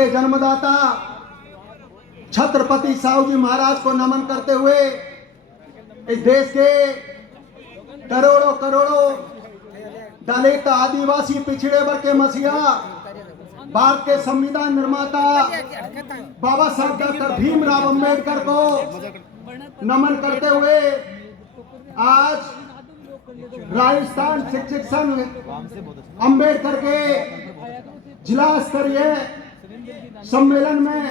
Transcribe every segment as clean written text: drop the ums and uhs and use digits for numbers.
के जन्मदाता छत्रपति साहू जी महाराज को नमन करते हुए इस देश के करोड़ों करोड़ों दलित आदिवासी पिछड़े वर्ग के मसीहा भारत के संविधान निर्माता बाबा साहब डॉक्टर भीमराव अंबेडकर को नमन करते हुए आज राजस्थान शिक्षक संघ अंबेडकर के जिला स्तरीय सम्मेलन में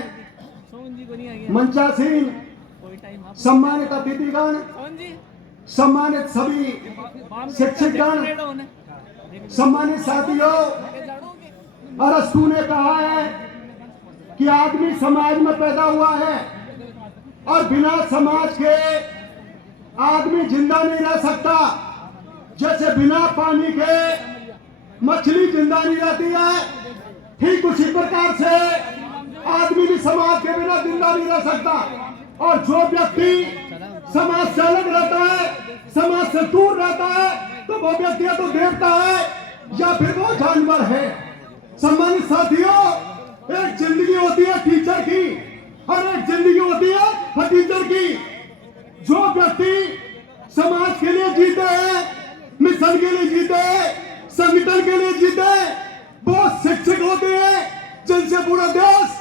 मंचासीन सम्मानित अतिथिगण, सम्मानित सभी शिक्षकगण, सम्मानित साथियों, अरस्तू ने कहा है कि आदमी समाज में पैदा हुआ है और बिना समाज के आदमी जिंदा नहीं रह सकता। जैसे बिना पानी के मछली जिंदा नहीं रहती है, ठीक उसी प्रकार से आदमी भी समाज के बिना जिंदा नहीं रह सकता। और जो व्यक्ति समाज से अलग रहता है, समाज से दूर रहता है, तो वो व्यक्ति या तो देवता है या फिर वो जानवर है। सम्मानित साथियों, एक जिंदगी होती है टीचर की और एक जिंदगी होती है फटीचर की। जो व्यक्ति समाज के लिए जीते हैं, मिशन के लिए जीते हैं, संगठन के लिए जीते हैं, वो शिक्षक होते हैं जिनसे पूरा देश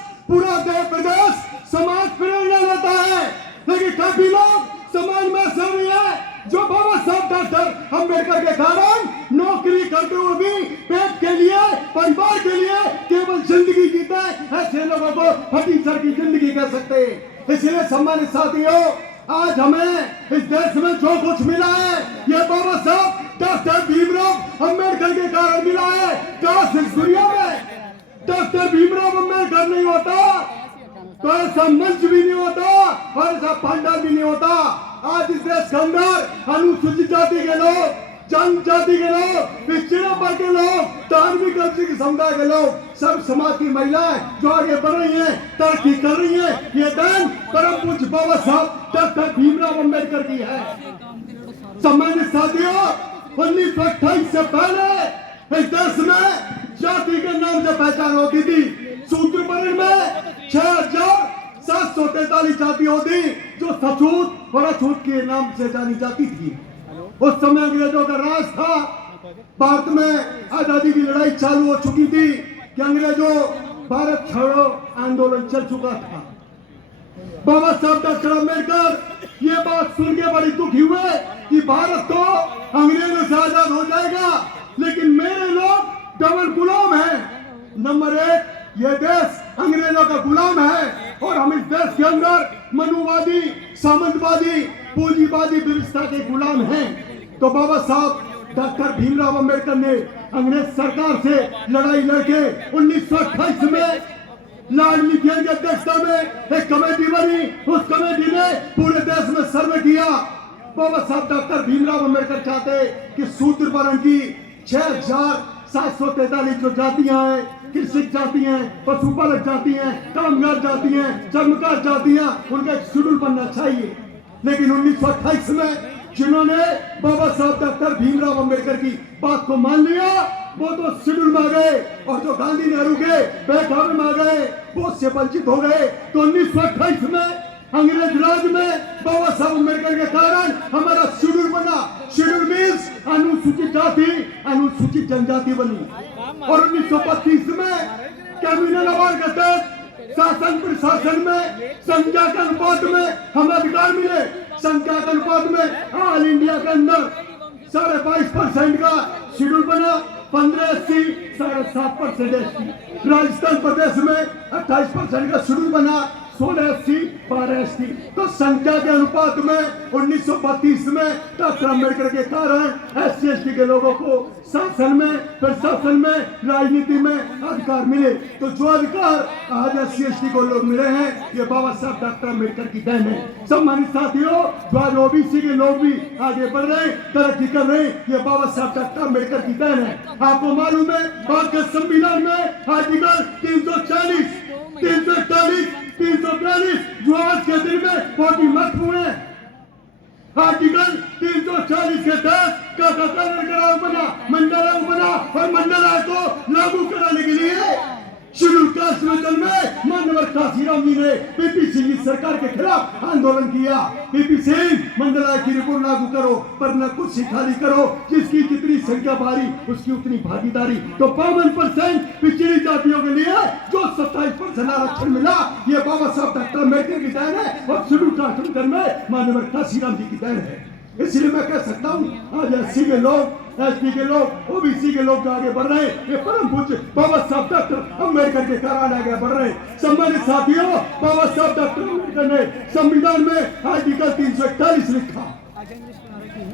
प्रदेश समाज प्रेरणा लेता है। लेकिन काफी लोग समाज में ऐसे भी है जो बाबा साहब डॉक्टर अंबेडकर के कारण नौकरी करते हुए भी पेट के लिए, परिवार के लिए केवल जिंदगी जीते हैं। ऐसे लोगों को फटीचर की जिंदगी कह सकते हैं। इसलिए सम्मानित साथियों, आज हमें इस देश में जो कुछ मिला है, ये बाबा साहब डॉक्टर भीमराव अंबेडकर के कारण मिला है। काश इस दुनिया में डॉक्टर भीमराव अंबेडकर नहीं होता तो ऐसा मंच भी नहीं होता और ऐसा पंडाल भी नहीं होता। आज इस देश के अंदर अनुसूचित जाति के लोग, जनजाति के लोग, पिछड़े वर्ग के लोग, धार्मिक समुदाय के लोग, सब समाज की महिलाएं जो आगे बढ़ रही हैं, तरक्की कर रही हैं, ये दान परम पूज्य बाबा साहब डॉक्टर भीमराव अंबेडकर की है। सम्मानित साथियों, 1928 से पहले इस देश में जाति के नाम से पहचान होती थी। सूत्रपरण में 6743 जाति होती जो सछूत और अछूत के नाम से जानी जाती थी। उस समय अंग्रेजों का राज था। भारत में आजादी की लड़ाई चालू हो चुकी थी कि अंग्रेजों भारत छोड़ो आंदोलन चल चुका था। बाबा साहब डॉक्टर अंबेडकर ये बात सुन के बड़ी दुखी हुए कि भारत तो अंग्रेजों से आजाद हो जाएगा, लेकिन मेरे लोग डबल गुलाम है। नंबर एक, ये देश अंग्रेजों का गुलाम है और हम इस देश के अंदर मनुवादी, सामंतवादी, पूंजीवादी व्यवस्था के गुलाम हैं। तो बाबा साहब डॉक्टर भीमराव अंबेडकर ने अंग्रेज सरकार से लड़ाई लड़के 1928 में लाडली की अध्यक्षता में एक कमेटी बनी। उस कमेटी ने पूरे देश में सर्वे किया। बाबा साहब डॉक्टर भीमराव अंबेडकर चाहते कि सूत्रपरण की 6743 जो जातियां हैं, कृषिक जाति हैं, पशुपालक जाति हैं, कामगार जाति हैं, चर्मकार जातियां, उनका एक शेड्यूल बनना चाहिए। लेकिन 1928 में जिन्होंने बाबा साहब डॉक्टर भीमराव अंबेडकर की बात को मान लिया, वो तो शेड्यूल में आ गए, और जो गांधी नेहरू के बैठावे में आ गए वो से वंचित हो गए। तो 1928 में अंग्रेज राज में बाबा साहब अंबेडकर के कारण हमारा शेड्यूल बना। शेड्यूल मीन्स अनुसूचित जाति, अनुसूचित जनजाति बनी। और 1932 में कैबिनेट अवार्ड के तहत शासन प्रशासन में संख्या के अनुपात में हमें अधिकार मिले। संख्या के अनुपात में ऑल इंडिया के अंदर 22.5% का शेड्यूल बना। 15 SC, 7.5% ST। राजस्थान प्रदेश में 28% का शेड्यूल बना। 16 SC, 12 ST। तो संख्या के अनुपात में 1932 में डॉक्टर अंबेडकर के कारण SC ST के लोगों को शासन में, प्रशासन में, राजनीति में अधिकार मिले। तो जो अधिकार आज SC ST को लोग मिले हैं, ये बाबा साहब डॉक्टर अंबेडकर की देन है। सम्मानित साथियों, जो आज OBC के लोग भी आगे बढ़ रहे हैं, तरक्की कर रहे हैं, ये बाबा साहब डॉक्टर अंबेडकर की देन है। आपको मालूम है भारत के संविधान में आर्टिकल 340, 341, 342 जो आज के दिन में बहुत ही महत्वपूर्ण है। आर्टिकल 340 के तहत करार बना, मंडल बना, और मंडल को लागू कराने के लिए शेड्यूल कास्ट में काशीराम जी ने पीपी सिंह की सरकार के खिलाफ आंदोलन किया। पीपी सिंह मंडला की रिपोर्ट लागू करो पर न कुछ खाली करो, जिसकी जितनी संख्या भारी उसकी उतनी भागीदारी। तो 52% पिछड़ी जातियों के लिए जो 27% आरक्षण मिला, ये बाबा साहब डॉक्टर अम्बेडकर की देन है और शेड्यूल कास्ट में माननीय काशीराम जी की देन है। इसलिए मैं कह सकता हूँ आज एससी के लोग, एसटी के लोग, ओबीसी के लोग आगे बढ़ रहे हैं। ये परम पूज्य बाबा साहब डॉक्टर अम्बेडकर के कारण आगे बढ़ रहे हैं। सम्मानित साथियों, बाबा साहब डॉक्टर अम्बेडकर ने संविधान में आर्टिकल 341 लिखा,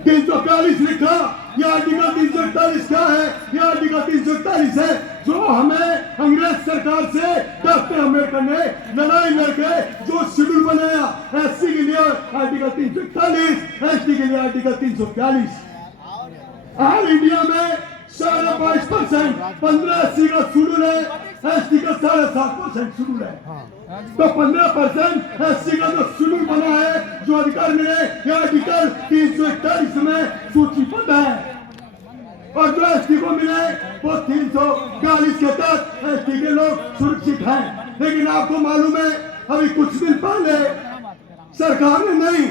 341 लिखा। यह आर्टिकल 341 क्या है? यह आर्टिकल 341 है जो हमें अंग्रेज सरकार से डॉक्टर अम्बेडकर ने लड़ाई लड़के जो शेड्यूल बनाया, एससी के लिए आर्टिकल 341, एसटी के लिए आर्टिकल 342। ऑल इंडिया में 22.5%, 15 एससी का शेड्यूल है, एसटी का 7.5% शेड्यूल है। तो 15% एससी का जो शेड्यूल बना है, जो अधिकार मिले, यह आर्टिकल 341 में सूचीबद्ध है। और जो एसटी को मिले वो 342 के तहत एसटी के लोग सुरक्षित हैं। लेकिन आपको मालूम है अभी कुछ दिन पहले सरकार ने नहीं,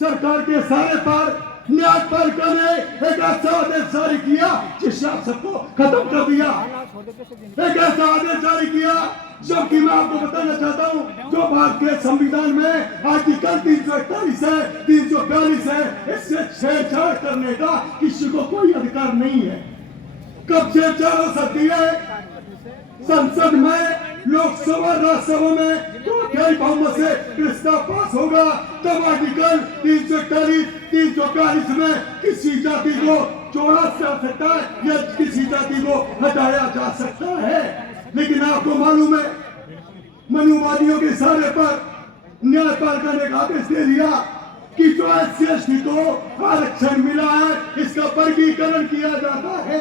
सरकार के सारे पर न्यायपालिका ने एक ऐसा आदेश जारी किया जिससे आप सबको खत्म कर दिया। एक ऐसा आदेश जारी किया जबकि मैं आपको बताना चाहता हूँ जो भारत के संविधान में आर्टिकल 341 है, 342 है, इससे छेड़छाड़ करने का किसी को कोई अधिकार नहीं है। कब छेड़छाड़ हो सकती है? संसद में, लोकसभा, राज्यसभा में तो कई बहुमत से प्रस्ताव पास होगा, तब आर्टिकल 341, 342 में किसी जाति को जोड़ा जा सकता है या किसी जाति को हटाया जा सकता है। लेकिन आपको मालूम है मनुवादियों के इशारे पर न्यायपालिका ने आदेश दे दिया कि जो SC ST को आरक्षण मिला है इसका वर्गीकरण किया जाता है।